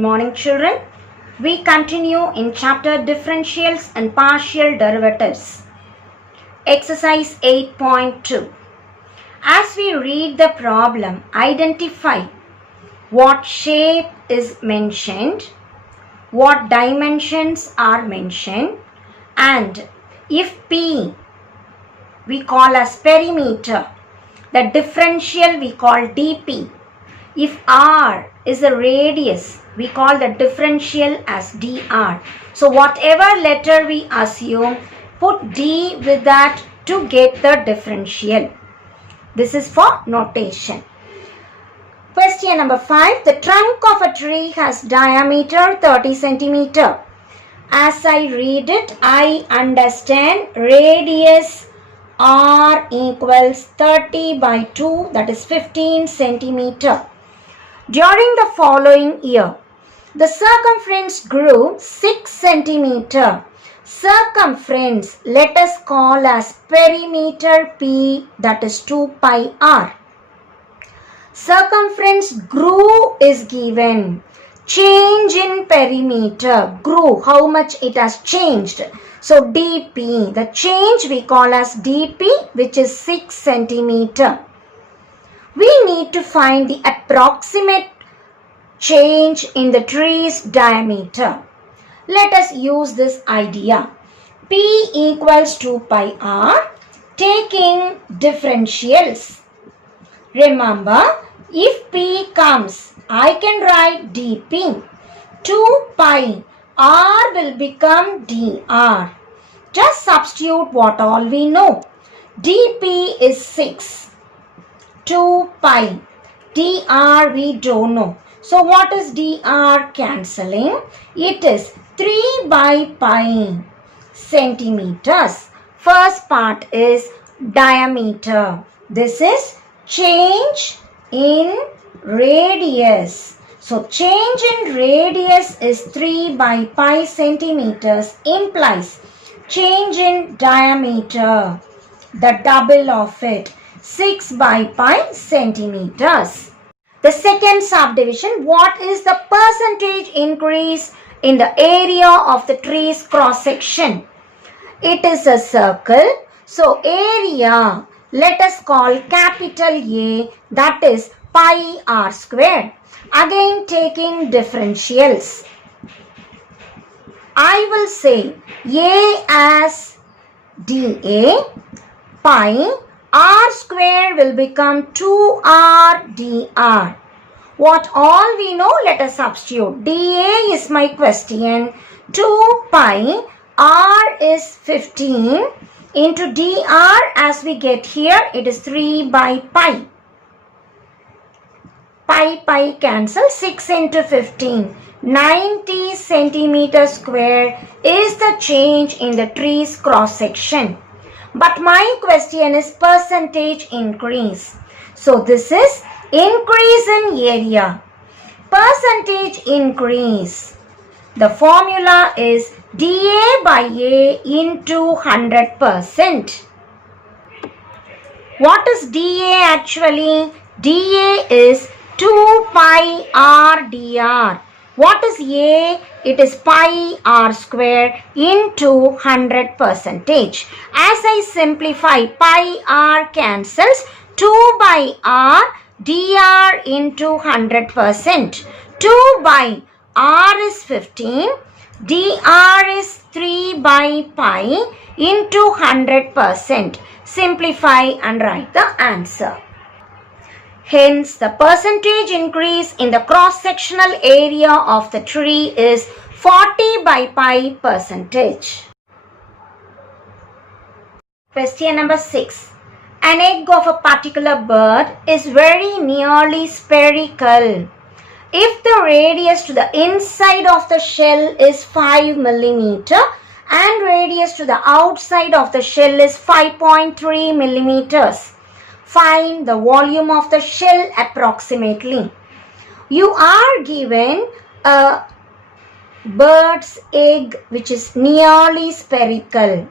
morning, children. We continue in chapter differentials and partial derivatives. Exercise 8.2. As we read the problem, identify what shape is mentioned, what dimensions are mentioned, and if P we call as perimeter, the differential we call dP. If R is a radius, we call the differential as dr. So whatever letter we assume, put d with that to get the differential. This is for notation. Question number 5. The trunk of a tree has diameter 30 centimeter. As I read it, I understand radius r equals 30 by 2, that is 15 centimeter. During the following year, the circumference grew 6 centimeter. Circumference let us call as perimeter P, that is 2 pi r. Circumference grew is given. Change in perimeter, grew, how much it has changed. So dP, the change we call as dP, which is 6 centimeter. We need to find the approximate change in the tree's diameter. Let us use this idea. P equals 2 pi r, taking differentials. Remember, if P comes, I can write dP. 2 pi r will become dr. Just substitute what all we know. dP is 6. 2 pi. dr we don't know. So what is dr cancelling? It is 3 by pi centimeters. First part is diameter. This is change in radius. So change in radius is 3 by pi centimeters, implies change in diameter, the double of it, 6 by pi centimeters. The second subdivision, what is the percentage increase in the area of the tree's cross section? It is a circle. So area, let us call capital A, that is pi r square. Again taking differentials. I will say A as dA, pi r square will become 2r dr. What all we know, let us substitute. dA is my question. 2 pi r is 15 into dr, as we get here, it is 3 by pi. Pi cancel, 6 into 15. 90 centimeter square is the change in the tree's cross section. But my question is percentage increase. So this is increase in area. Percentage increase. The formula is dA by A into 100%. What is dA actually? dA is 2 pi r dr. What is A? It is pi r square into 100%. As I simplify, pi r cancels, 2 by r dr into 100%. 2 by r is 15, dr is 3 by pi into 100%. Simplify and write the answer. Hence, the percentage increase in the cross-sectional area of the tree is 40 by pi percentage. Question number 6. An egg of a particular bird is very nearly spherical. If the radius to the inside of the shell is 5 millimeter and radius to the outside of the shell is 5.3 millimeters, find the volume of the shell approximately. You are given a bird's egg which is nearly spherical,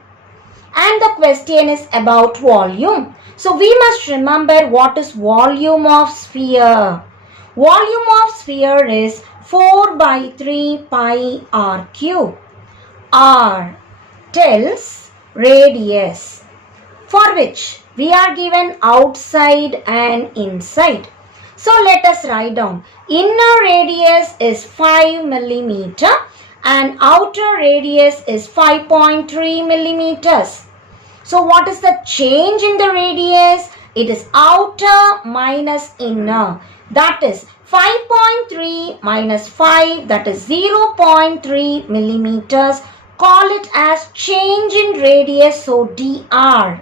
and the question is about volume. So we must remember what is volume of sphere. Volume of sphere is 4 by 3 pi r cube. R tells radius, for which we are given outside and inside. So let us write down. Inner radius is 5 millimeter and outer radius is 5.3 millimeters. So what is the change in the radius? It is outer minus inner. That is 5.3 minus 5, that is 0.3 millimeters. Call it as change in radius, so dr.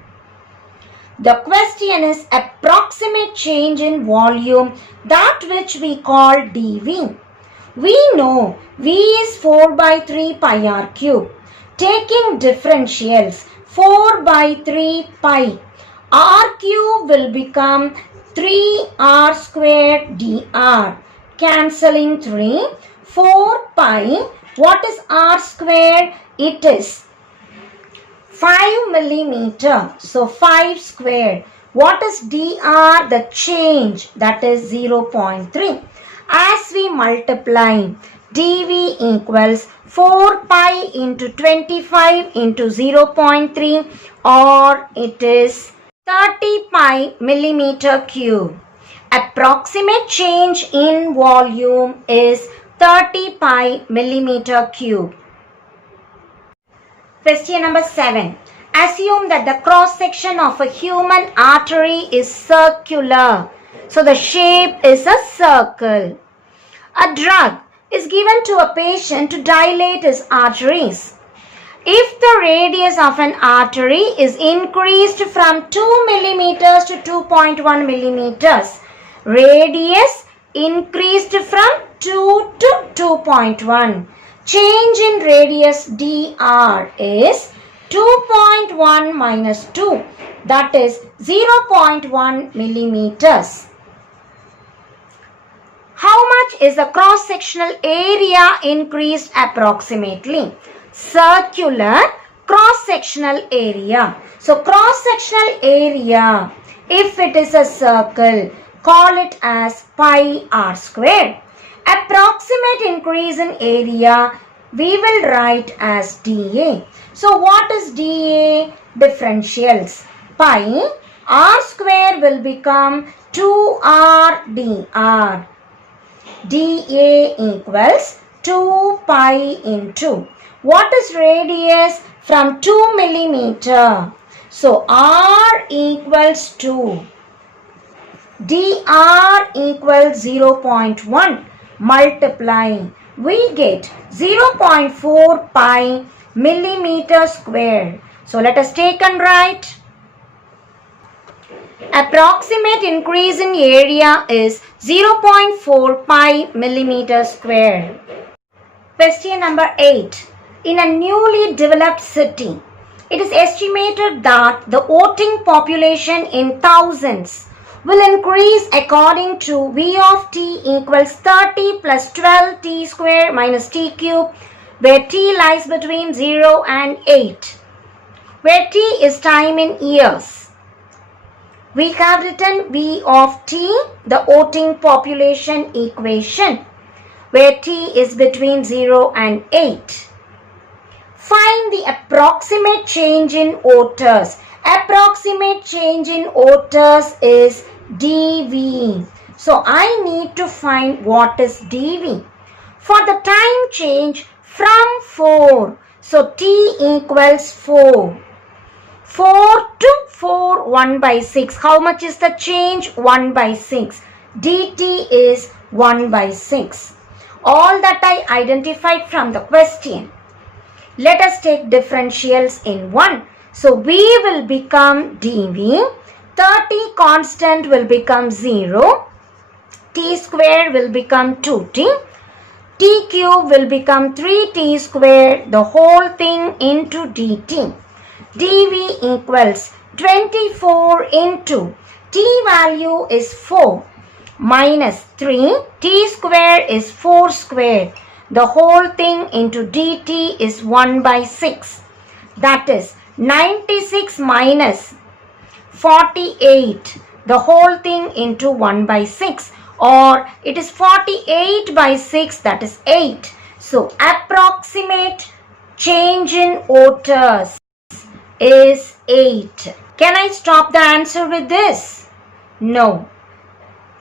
The question is approximate change in volume, that which we call dV. We know V is 4 by 3 pi r cube. Taking differentials, 4 by 3 pi, r cube will become 3r squared dr. Cancelling 3, 4 pi, what is r squared? It is 5 millimeter, so 5 squared. What is dr? The change, that is 0.3. As we multiply, dV equals 4 pi into 25 into 0.3, or it is 30 pi millimeter cube. Approximate change in volume is 30 pi millimeter cube. Question number 7. Assume that the cross section of a human artery is circular. So the shape is a circle. A drug is given to a patient to dilate his arteries. If the radius of an artery is increased from 2 millimeters to 2.1 millimeters, radius increased from 2 to 2.1. Change in radius dr is 2.1 minus 2, that is 0.1 millimeters. How much is the cross-sectional area increased approximately? Circular cross-sectional area. So cross-sectional area, if it is a circle, call it as pi r squared. Approximate increase in area, we will write as dA. So what is dA? Differentials. Pi r square will become 2r dr. dA equals 2 pi into. What is radius? From 2 millimeter. So r equals 2. dr equals 0.1. Multiplying, we get 0.4 pi millimeter square. So let us take and write. Approximate increase in area is 0.4 pi millimeter square. Question number 8. In a newly developed city, it is estimated that the voting population in thousands will increase according to V of t equals 30 plus 12t square minus t cube, where t lies between 0 and 8, where t is time in years. We have written V of t, the voting population equation, where t is between 0 and 8. Find the approximate change in voters. Approximate change in voters is dV. So I need to find what is dV. For the time change from 4, so t equals 4. 4 to 4, 1 by 6. How much is the change? 1 by 6. dt is 1 by 6. All that I identified from the question. Let us take differentials in 1. So V will become dV, 30 constant will become 0, t square will become 2t, t cube will become 3t square, the whole thing into dt. dV equals 24 into t value is 4 minus 3, t square is 4 square, the whole thing into dt is 1 by 6. That is 96 minus 48, the whole thing into 1 by 6. or it is 48 by 6, that is 8. So approximate change in voters is 8. Can I stop the answer with this? No.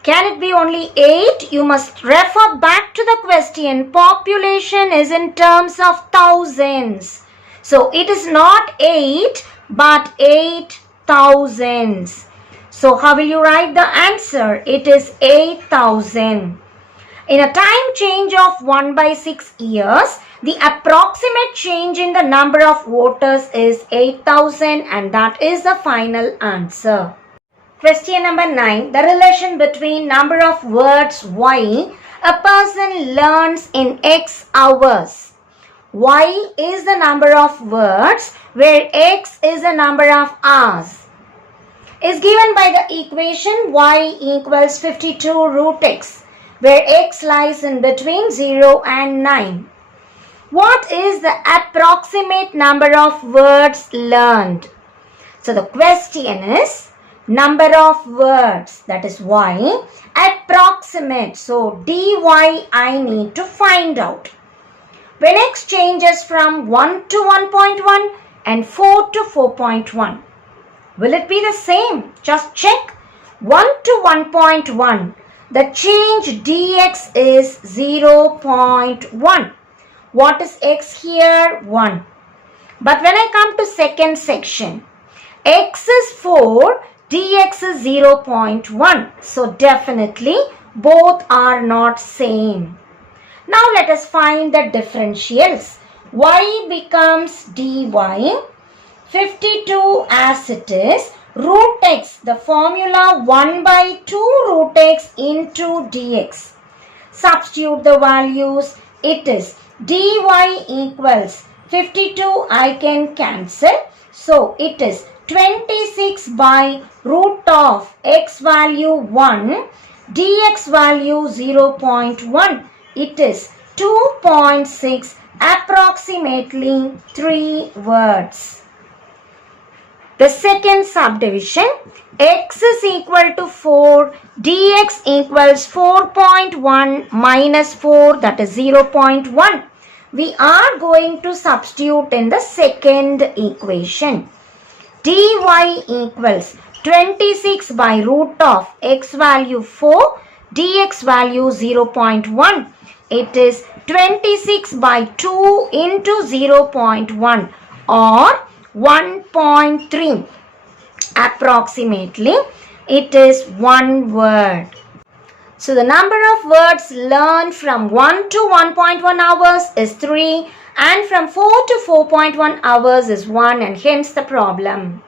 Can it be only 8? You must refer back to the question. Population is in terms of thousands. So it is not 8 but 8,000. So how will you write the answer? It is 8,000. In a time change of 1 by 6 years, the approximate change in the number of voters is 8,000, and that is the final answer. Question number 9. The relation between number of words Y a person learns in X hours. Y is the number of words where X is the number of hours. Is given by the equation Y equals 52 root X, where X lies in between 0 and 9. What is the approximate number of words learned? So the question is number of words, that is Y, approximate. So dy I need to find out. When X changes from 1 to 1.1 and 4 to 4.1, will it be the same? Just check. 1 to 1.1, the change dx is 0.1. What is X here? 1. But when I come to second section, X is 4, dx is 0.1. So definitely both are not same. Now let us find the differentials. Y becomes dy, 52 as it is, root x, the formula 1 by 2 root x into dx. Substitute the values. It is dy equals 52, I can cancel. So it is 26 by root of x value 1, dx value 0.1. It is 2.6, approximately 3 words. The second subdivision, x is equal to 4, dx equals 4.1 minus 4, that is 0.1. We are going to substitute in the second equation. dy equals 26 by root of x value 4, dx value 0.1. It is 26 by 2 into 0.1 or 1.3. Approximately, it is 1 word. So the number of words learned from 1 to 1.1 hours is 3, and from 4 to 4.1 hours is 1, and hence the problem.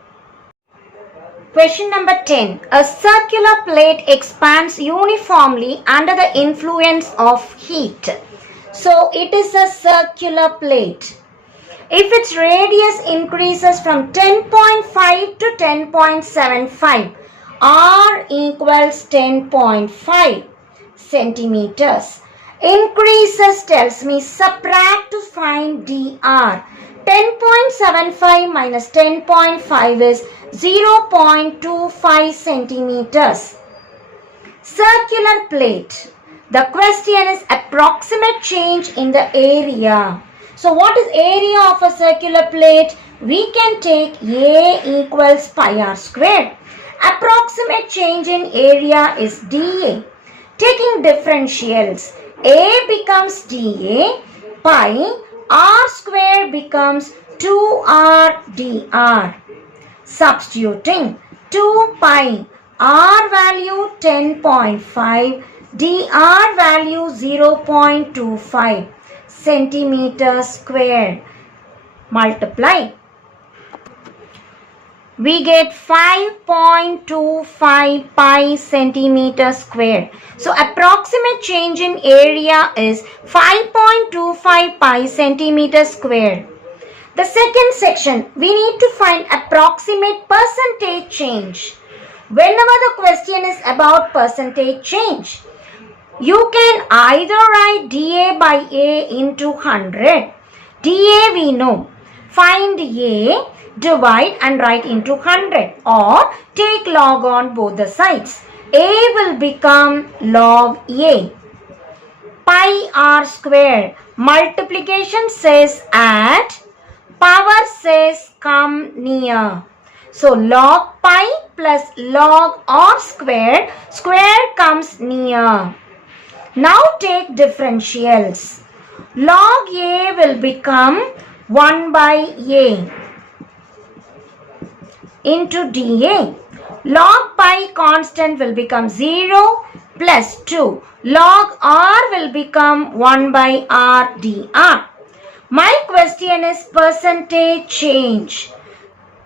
Question number 10. A circular plate expands uniformly under the influence of heat. So it is a circular plate. If its radius increases from 10.5 to 10.75, R equals 10.5 centimeters. Increases tells me subtract to find dr. 10.75 minus 10.5 is 0.25 centimeters. Circular plate. The question is approximate change in the area. So what is area of a circular plate? We can take A equals pi r squared. Approximate change in area is dA. Taking differentials, A becomes dA, pi r square becomes 2r dr. Substituting 2 pi r value 10.5, dr value 0.25 centimeter square. Multiply. We get 5.25 pi centimeter square. So approximate change in area is 5.25 pi centimeter square. The second section, we need to find approximate percentage change. Whenever the question is about percentage change, you can either write dA by A into 100. dA we know. Find A, divide and write into 100, or take log on both the sides. A will become log A. Pi r square. Multiplication says add. Power says come near. So log pi plus log r square. Square comes near. Now take differentials. Log A will become 1 by A into dA. Log pi constant will become 0 plus 2. Log r will become 1 by r dr. My question is percentage change.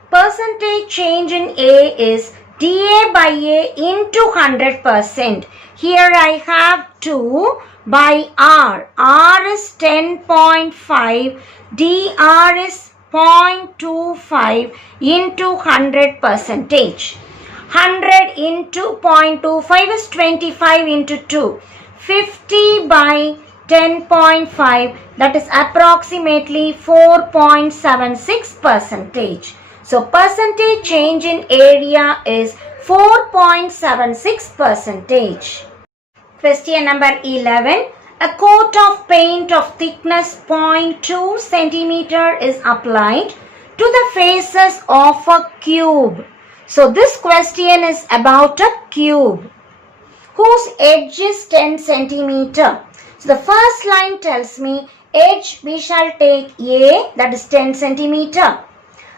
Percentage change in A is dA by A into 100%. Here I have 2 by r. R is 10.5. dr is 0.25 into 100 percentage. 100 into 0.25 is 25 into 2. 50 by 10.5, that is approximately 4.76 percentage. So percentage change in area is 4.76 percentage. Question number 11. A coat of paint of thickness 0.2 centimeter is applied to the faces of a cube. So this question is about a cube whose edge is 10 centimeter. So the first line tells me edge we shall take A, that is 10 centimeter.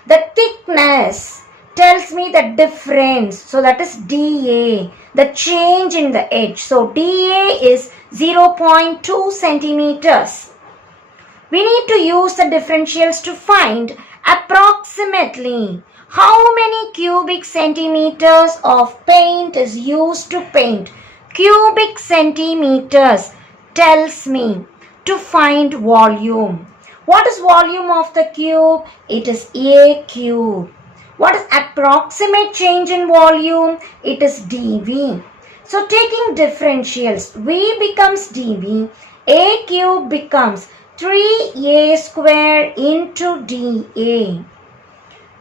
The thickness tells me the difference, so that is dA, the change in the edge. So dA is 0.2 centimeters. We need to use the differentials to find approximately how many cubic centimeters of paint is used to paint. Cubic centimeters tells me to find volume. What is volume of the cube? It is A cube. What is approximate change in volume? It is dV. So taking differentials, V becomes dV, A cube becomes 3A square into dA.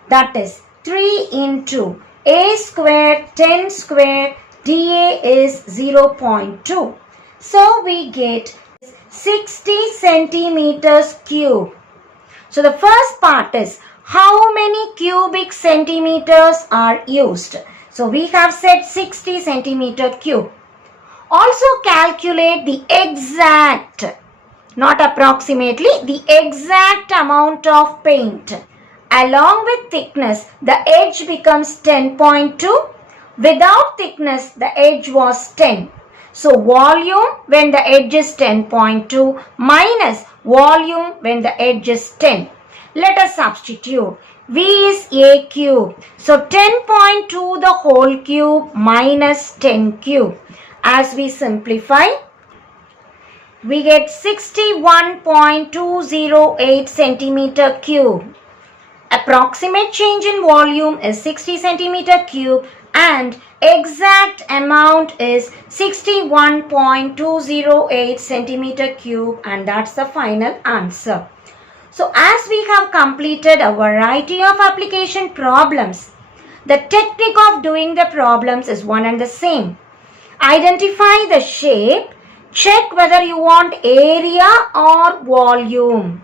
That is 3 into A square 10 square, dA is 0.2. So we get 60 centimeters cube. So the first part is how many cubic centimeters are used. So we have said 60 centimeter cube. Also calculate the exact, not approximately, the exact amount of paint. Along with thickness, the edge becomes 10.2. Without thickness, the edge was 10. So volume when the edge is 10.2 minus volume when the edge is 10. Let us substitute. V is A cube. So 10.2 the whole cube minus 10 cube. As we simplify, we get 61.208 centimeter cube. Approximate change in volume is 60 centimeter cube and exact amount is 61.208 centimeter cube, and that's the final answer. So as we have completed a variety of application problems, the technique of doing the problems is one and the same. Identify the shape, check whether you want area or volume.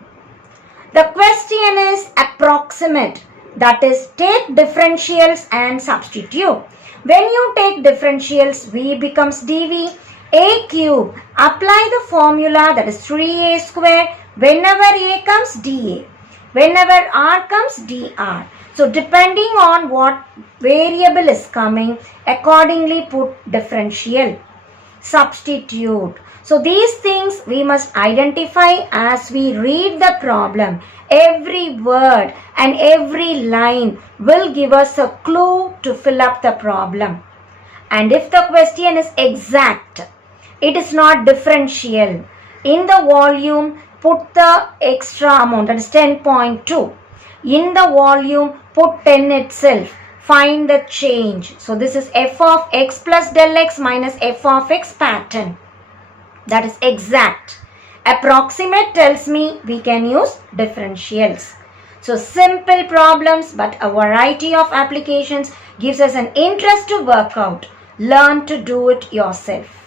The question is approximate, that is take differentials and substitute. When you take differentials, V becomes dV, A cube, apply the formula, that is 3A square. Whenever A comes, dA. Whenever R comes, dR. So depending on what variable is coming, accordingly put differential. Substitute. So these things we must identify as we read the problem. Every word and every line will give us a clue to fill up the problem. And if the question is exact, it is not differential. In the volume, put the extra amount, that is 10.2. In the volume, put 10 itself. Find the change. So this is f of x plus del x minus f of x pattern. That is exact. Approximate tells me we can use differentials. So simple problems but a variety of applications gives us an interest to work out. learn to do it yourself.